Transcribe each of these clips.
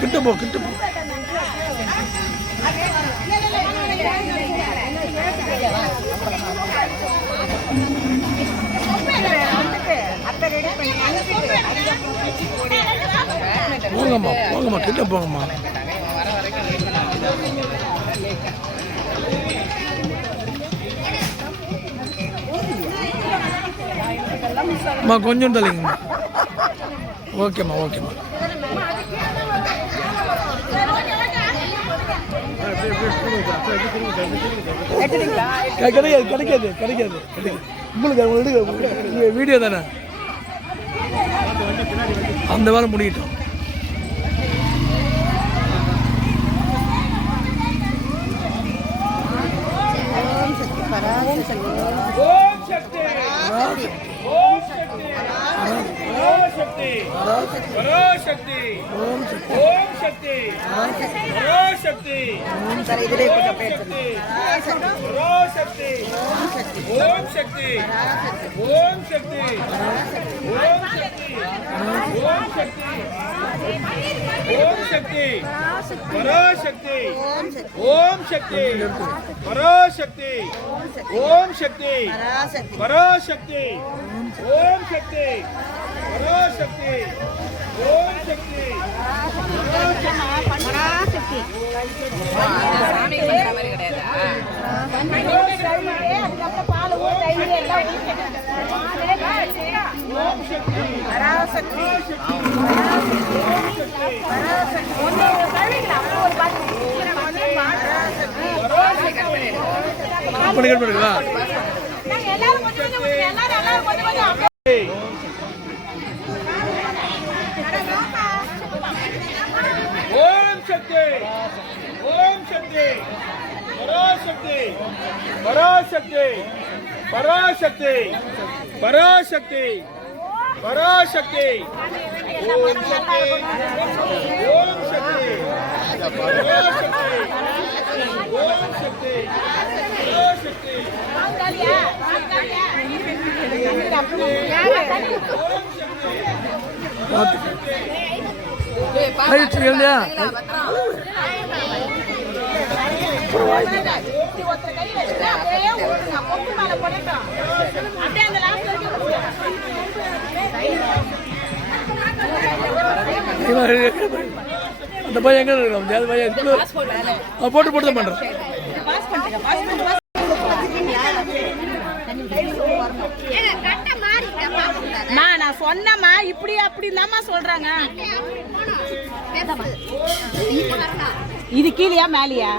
கிட்ட போ கிட்ட போ. போங்கம்மா போங்கம்மா கிட்ட போங்கம்மா. அம்மா கொஞ்சம் தள்ளிங்கம்மா. ஓகேம்மா ஓகேம்மா. கிடைக்காது கிடைக்காது கிடைக்காது உங்களுக்கு வீடியோ தானே, அந்த வேலை முடிக்கிட்டோம். பராசக்தி பராசக்தி பராசக்தி ஓம் சக்தி ஓம் சக்தி பராசக்தி ஓம் சக்தி பராசக்தி அந்த பையன் எங்க இருக்கு? அந்த பையன் போட்டு போட்டு தான் பண்றேன். நான் சொன்னமா இப்படி அப்படி தாம்மா சொல்றாங்க. இது கீழயா மேலையா?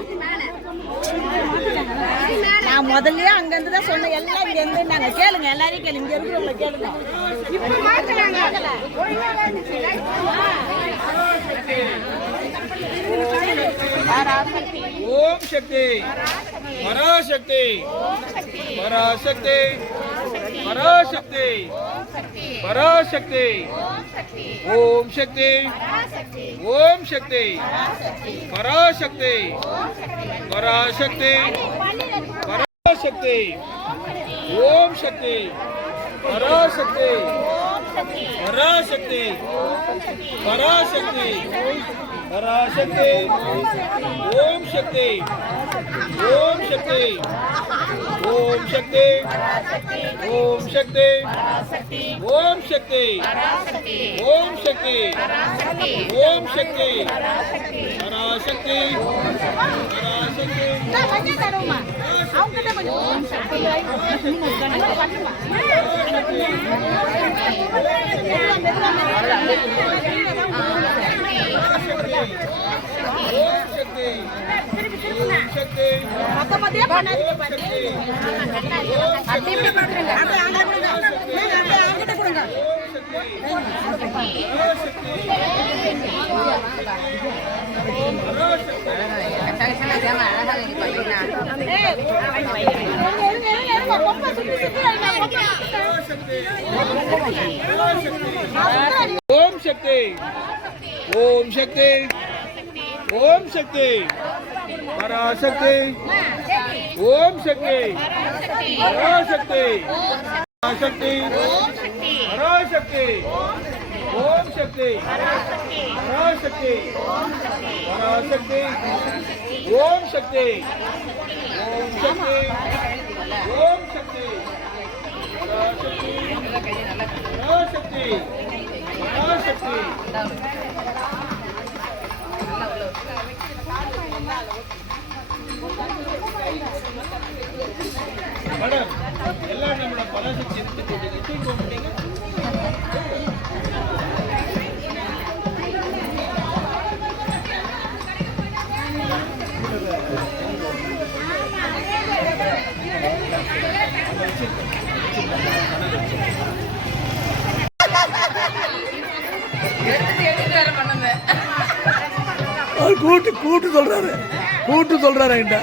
நான் முதல்ல அங்க இருந்து தான் சொன்னேன். எல்லாம் இங்க இருந்து நாங்க கேளுங்க, எல்லாரையும் கேளுங்க, இங்க இருக்கிறவங்க கேளுங்க. ஓம் சக்தி பராசக்தி பராசக்தி பராசக்தி பராசக்தி ஓம் சக்தி ஓம் சக்தி பராசக்தி பராசக்தி பராசக்தி ஓம் சக்தி பராசக்தி பராசக்தி பராசக்தி பராசக்தி ஓம் சக்தி ஓம் சக்தி ஓம் சக்தி ஓம் சக்தி ஓம் சக்தி ஓம் சக்தி ஓம் சக்தி பராசக்தி ஓம் சக்தி ஓம் சக்தி ஓம் சக்தி பராசக்தி ஓம் சக்தி பராசக்தி சக்தி பராசக்தி ஓம் சக்தி பராசக்தி பராசக்தி ஓம் சக்தி ஓம் சக்தி ஓம் சக்தி பராசக்தி பராசக்தி பராசக்தி மேடம் எல்லாம் நம்மளோட பராசக்தி எடுத்து போக மாட்டீங்க. கூட்டு சொல்றாரு என்கிட்ட.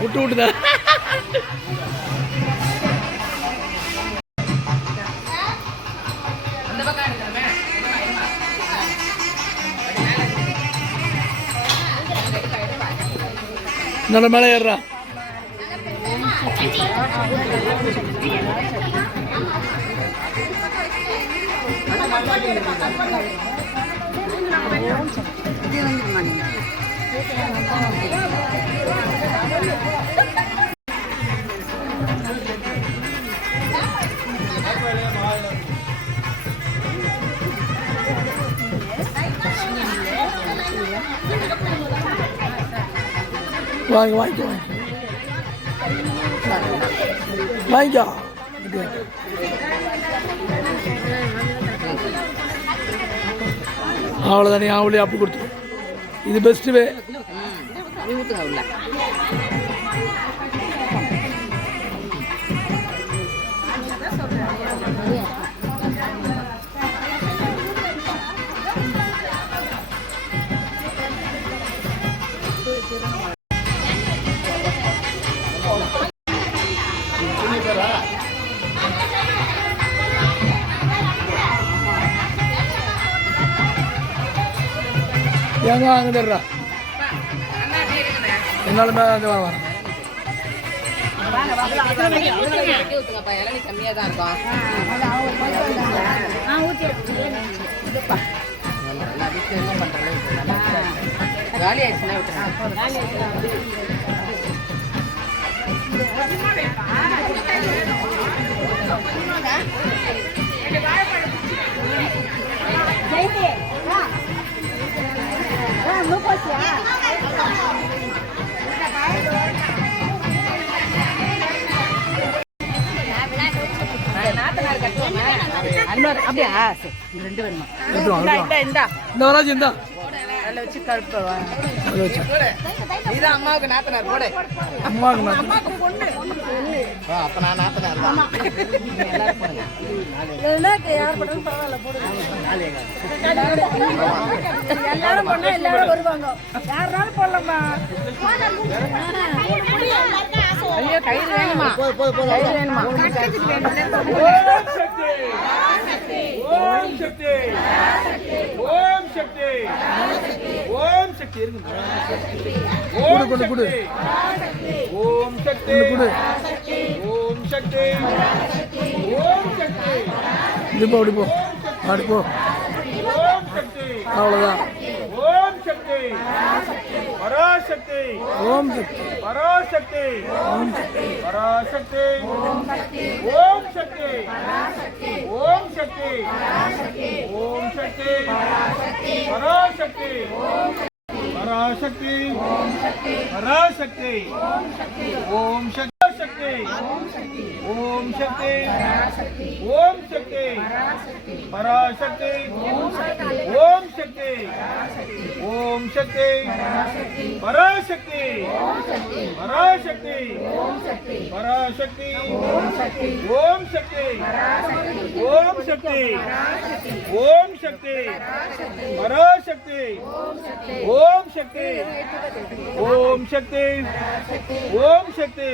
விட்டு நல்ல மேலே ஏறுறா. வாங்கிக்கோ அவ்வளோதானே. அவளே அப்படி கொடுத்து இது பெஸ்ட்டுவே. ஏங்க அங்கே தர்றா என்னாலும் மேலே வர கம்மியாக தான் இருக்கும். காலி ஆயிடுச்சுன்னா அப்படியா? ரெண்டு வேணுமா? இந்த வராஜ் இந்த அதில் வச்சு கழுப்பவா? இதுதான் அம்மாவுக்கு நாத்தனார் போடு. அம்மாவுக்கு பொண்ணு. அப்போ நான் நாத்தனார் தான். எல்லாரும் போடுங்க. யார் போட்டாலும் பரவாயில்ல போடுங்க. எல்லாரும் போனா எல்லாரும் வருவாங்க. யாருனாலும் போடலாமா? ஐயோ கயிறு வேணுமா? கயிறு வேணுமா? ஓம் சக்தி ஓம் சக்தி ஓம் சக்தி இருக்கு. ஓம் சக்தி ஓம் சக்தி ஓம் சக்தி ஓம் சக்தி. அப்படி போ. ஓம் சக்தி. அவ்வளோதான். ஓம் சக்தி பராசக்தி ஓம் சக்தி பராசக்தி ஓம் சக்தி பராசக்தி ஓம் சக்தி ஓம் சக்தி ஓம் சக்தி பராசக்தி பராசக்தி பராசக்தி ஓம் சக்தி ஓம் சக்தி ஓம் சக்தி பராசக்தி ஓம் சக்தி ஓம் சக்தி பராசக்தி பராசக்தி பராசக்தி ஓம் சக்தி ஓம் சக்தி ஓம் சக்தி பராசக்தி ஓம் சக்தி ஓம் சக்தி ஓம் சக்தி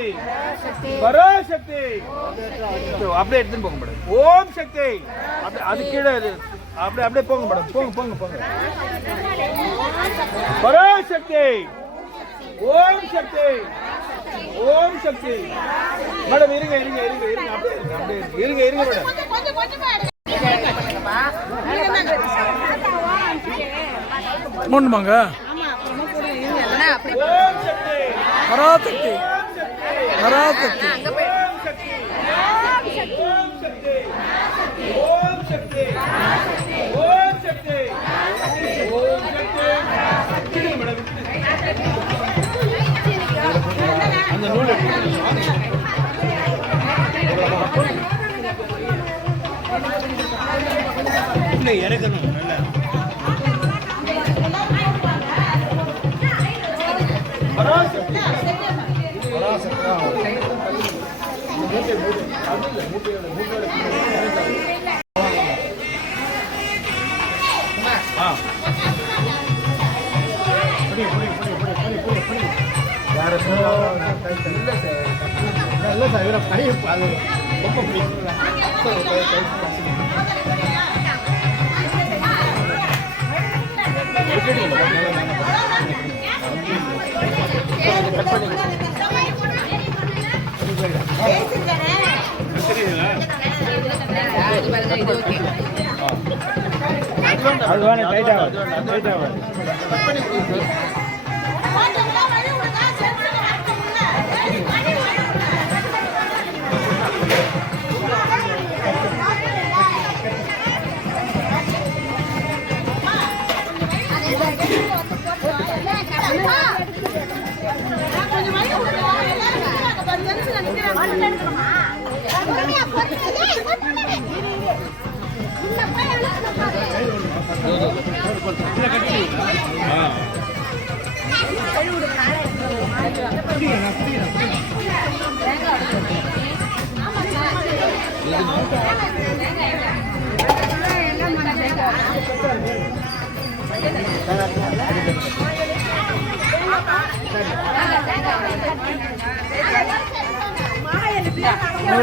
பராசக்தி அப்படியே எடுத்துன்னு போங்க மேடம் ஓம் சக்தி அது கீழே அப்படியே அப்படியே போங்க மேடம் போங்க போங்க போங்க பராசக்தி ஓம் சக்தி ஓம் சக்தி மேடம் இருங்க இருங்க இருங்க இருங்க அப்படியே இருங்க இருங்க இருங்க மேடம் மூணுமாங்க ஓம் சக்தி பராசக்தி பராசக்தி ஓம் சக்தி ஓம் சக்தி ஓம் சக்தி ஓம் சக்தி மேடம் அந்த நூல் இல்லை இறக்கணும் நல்லா பராசக்தி இல்லை சார் இதில் கை அது ரொம்ப பிடிக்கும் அது வேணும் டைட்டாக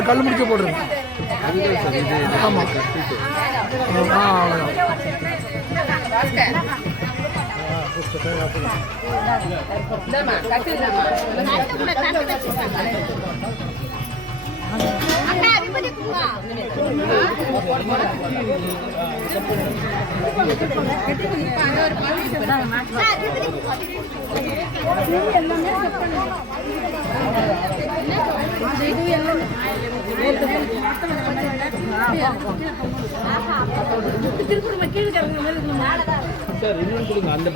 கல் முடிக்க போடுறேன் ஆமாம் சார் இன்னொன்று கொடுங்க அந்த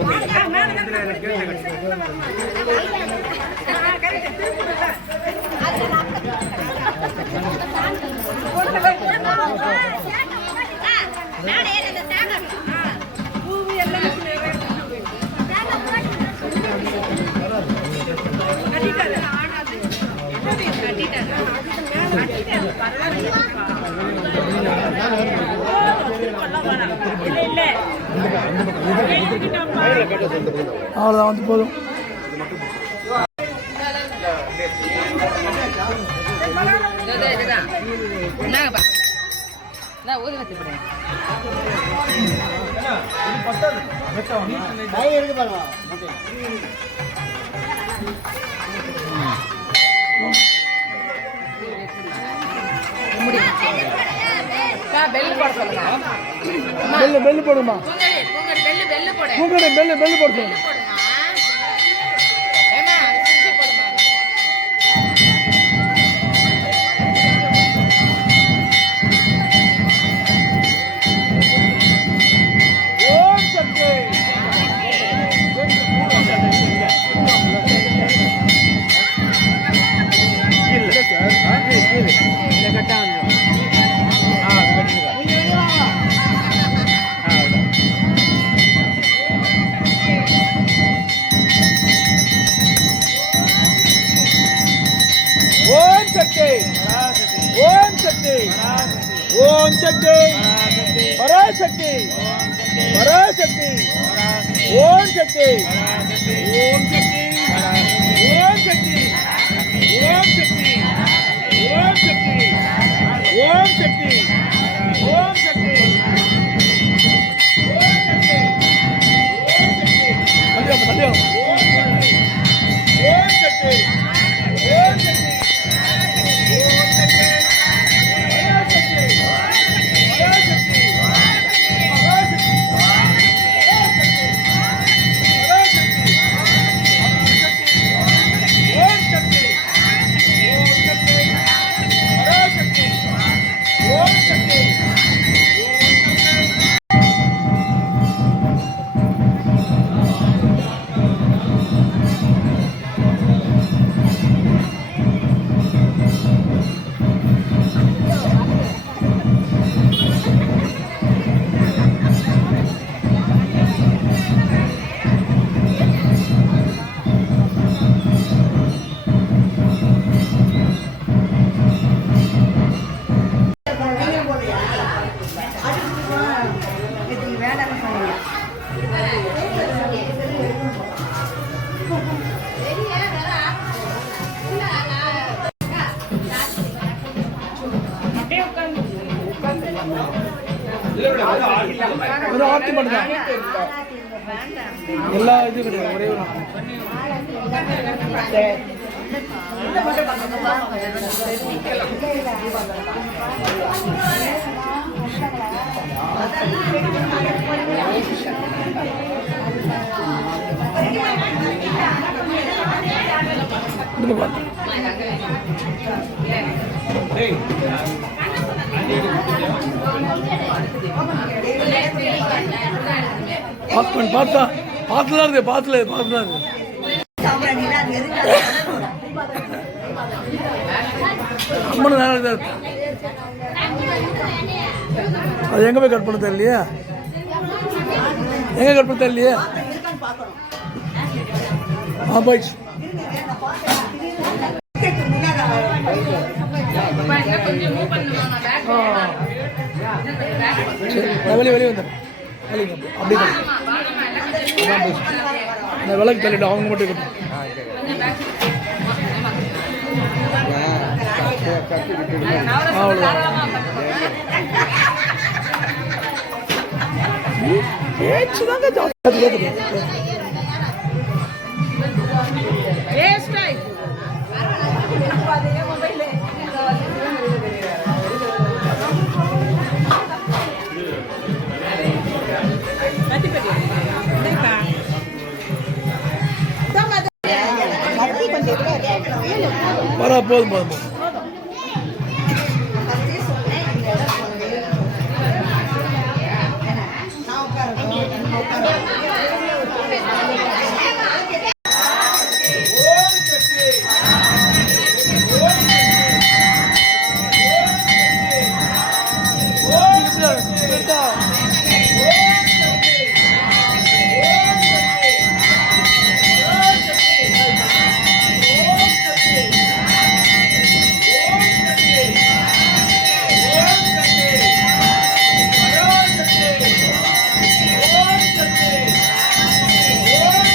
அவ்வளோதான் வந்து போதும். பெல்லு பெல்லு போடுமா? பெல்லு போடு. பெல்லு போட சொல்லுங்க. ஓம் சக்தி பராசக்தி பராசக்தி ஓம் சக்தி ஓம் சக்தி ஓம் சக்தி ஓம் சக்தி ஓம் சக்தி ஓம் சக்தி ஓம் சக்தி வெறும் ஆர்த்தி மட்டும் தான். எல்லா இதுவும் கிடையாது, ஒரே ஒரு பார்த்தா பார்த்துலாம் இருக்கு, பார்த்துலாம் இருக்கு. அம்மனு நேரம் தான் இருக்கு. அது எங்க போய் கட் பண்ண தெரியலையா? எங்க கட் பண்ண தெரியலையா? போயிடுச்சு. வெளியே வந்துடுறேன். அப்படி விளக்கு தள்ளிட்டு அவங்க மட்டும் இருக்கட்டும். பேச்சுதாங்க ஜாஸ்தி. வரா போதும் போதும். ஓம்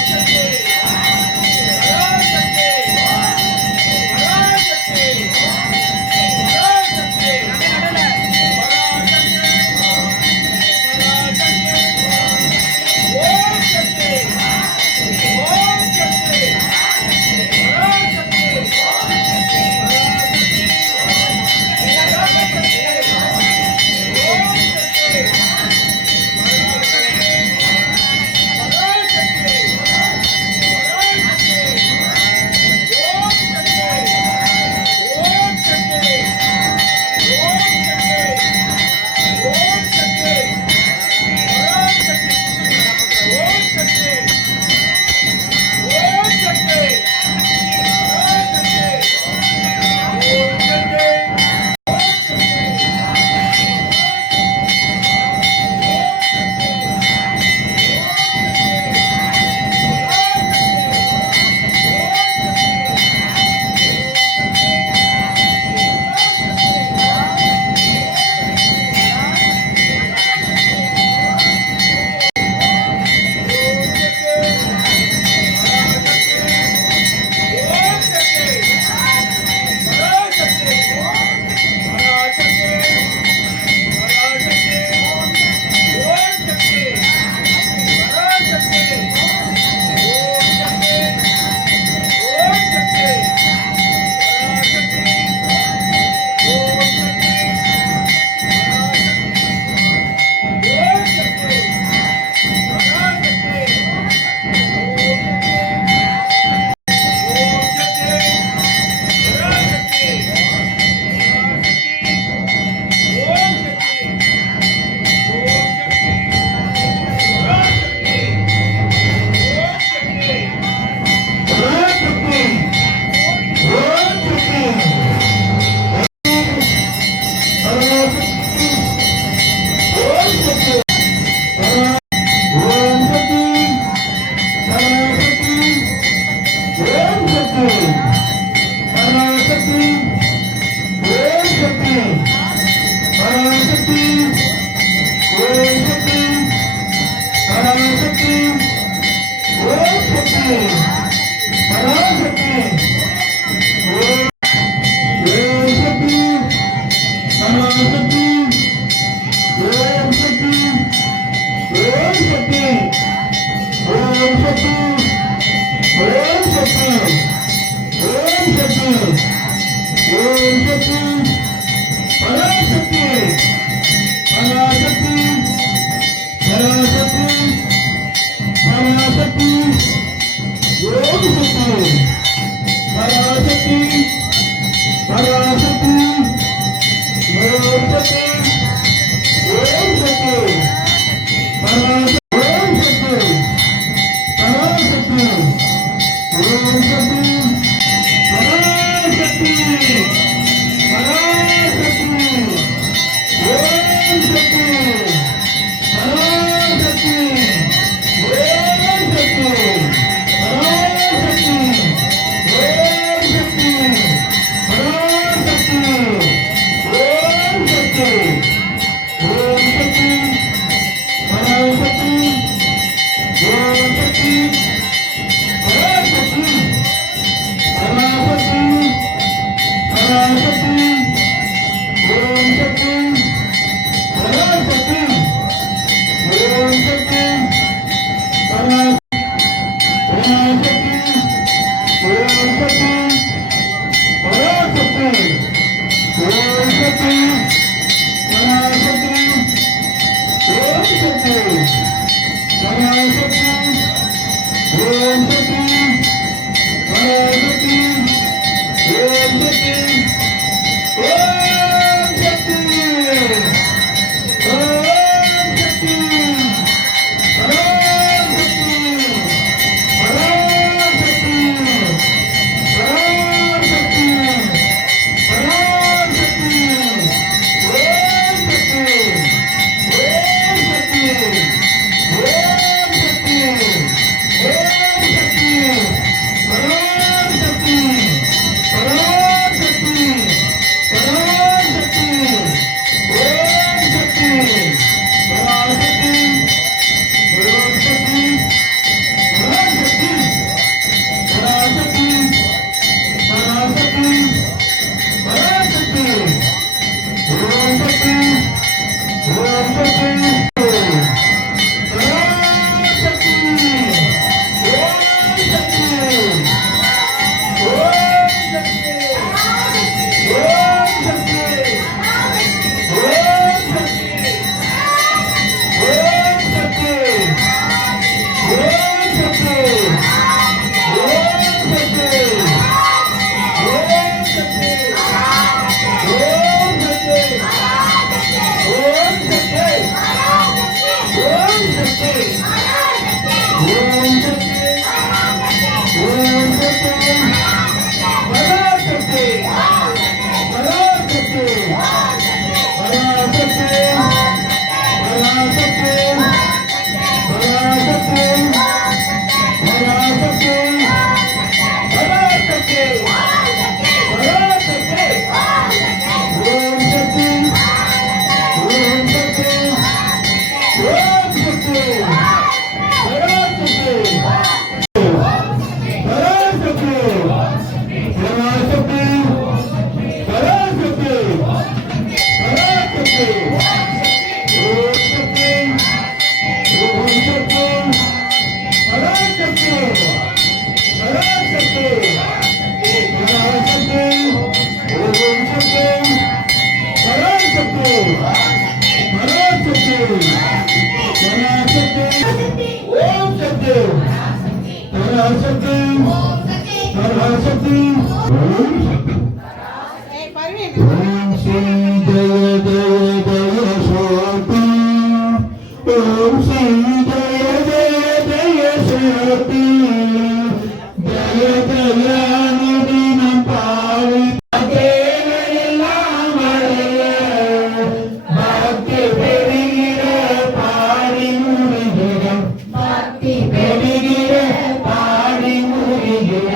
பாடி முருகிற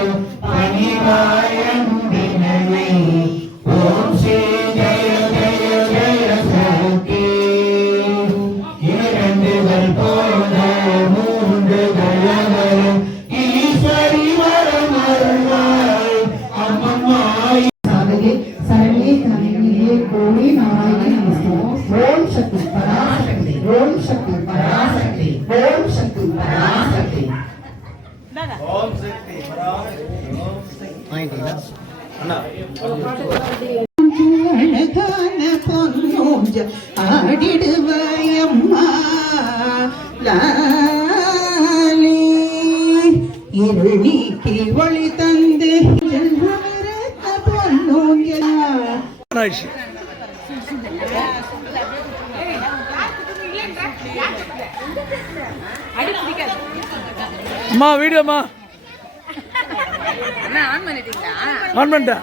பணி அழகான பொன்னூஞ்ச ஆடிடுவாயம்மா லாலி இருள் நீக்கி ஒளி தந்து பொன்னூஞ்ச ஆயிடுச்சு அம்மா வீடியோம்மா அண்ணா ஆன் பண்ணிட்டீங்களா? ஆன் பண்ணிட்டேன்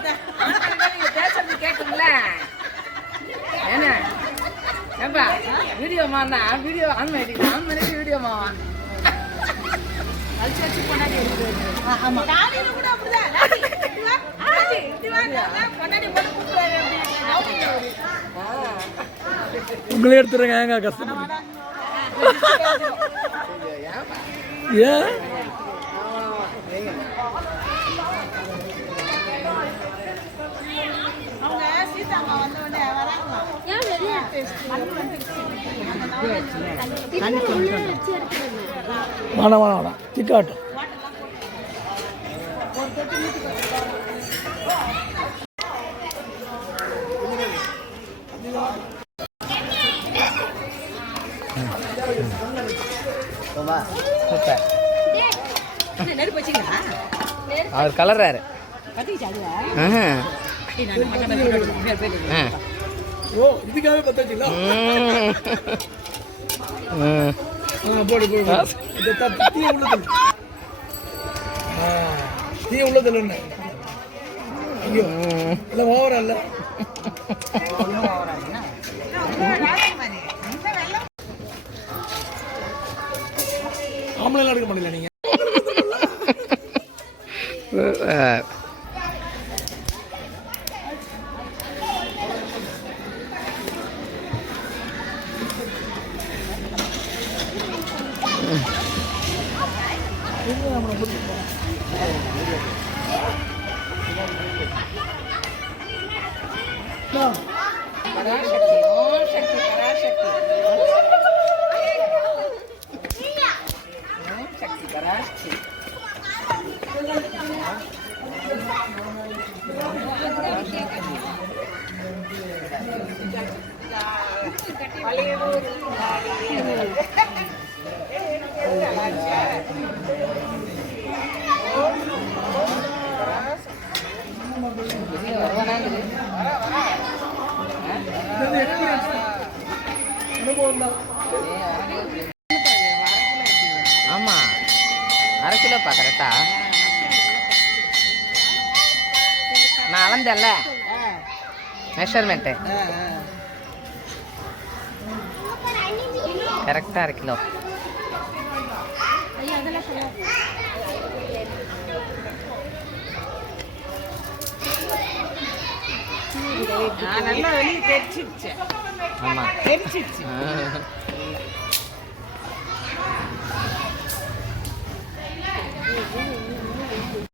நீங்க பேசுறது கேட்கும்ல என்ன ஏப்பா வீடியோமாண்ணா வீடியோ ஆன் பண்ணிட்டீங்களா? ஆன் பண்ணிட்டு வீடியோமாவா காலையில கூட அப்படிதான். ராஜி, இப்படி வாங்க. பொண்டாட்டி போட்டு கூப்பிடுறாரு அப்படின்னு. உங்களே எடுத்துருங்க ஏங்க கஷ்டப்படுங்க ஏன் அவங்க சீதாம்மா வந்த உடனே வராங்களா? வேணாம் வேணாம் வேணாம் திக்காட்டும் நெருப்பு வச்சிங்களா? அவர் கலர்றாரு ஓ இதுக்காகவே பத்த வச்சுங்களா போடு போடு தீய உள்ளது தீய உள்ளதில்ல என்ன ஐயோ எல்லாம் ஓவரா இல்ல ஆம்பளை எடுக்க முடியல நீங்க ஆமா 1/2 கிலோப்பா கரெக்டா நான் அளந்தேன்ல மெஷர்மெண்ட்டு கரெக்டா 1/2 கிலோ நல்லா வெளியே தெரிச்சிருச்சு. ஆமா தெரிச்சிருச்சு.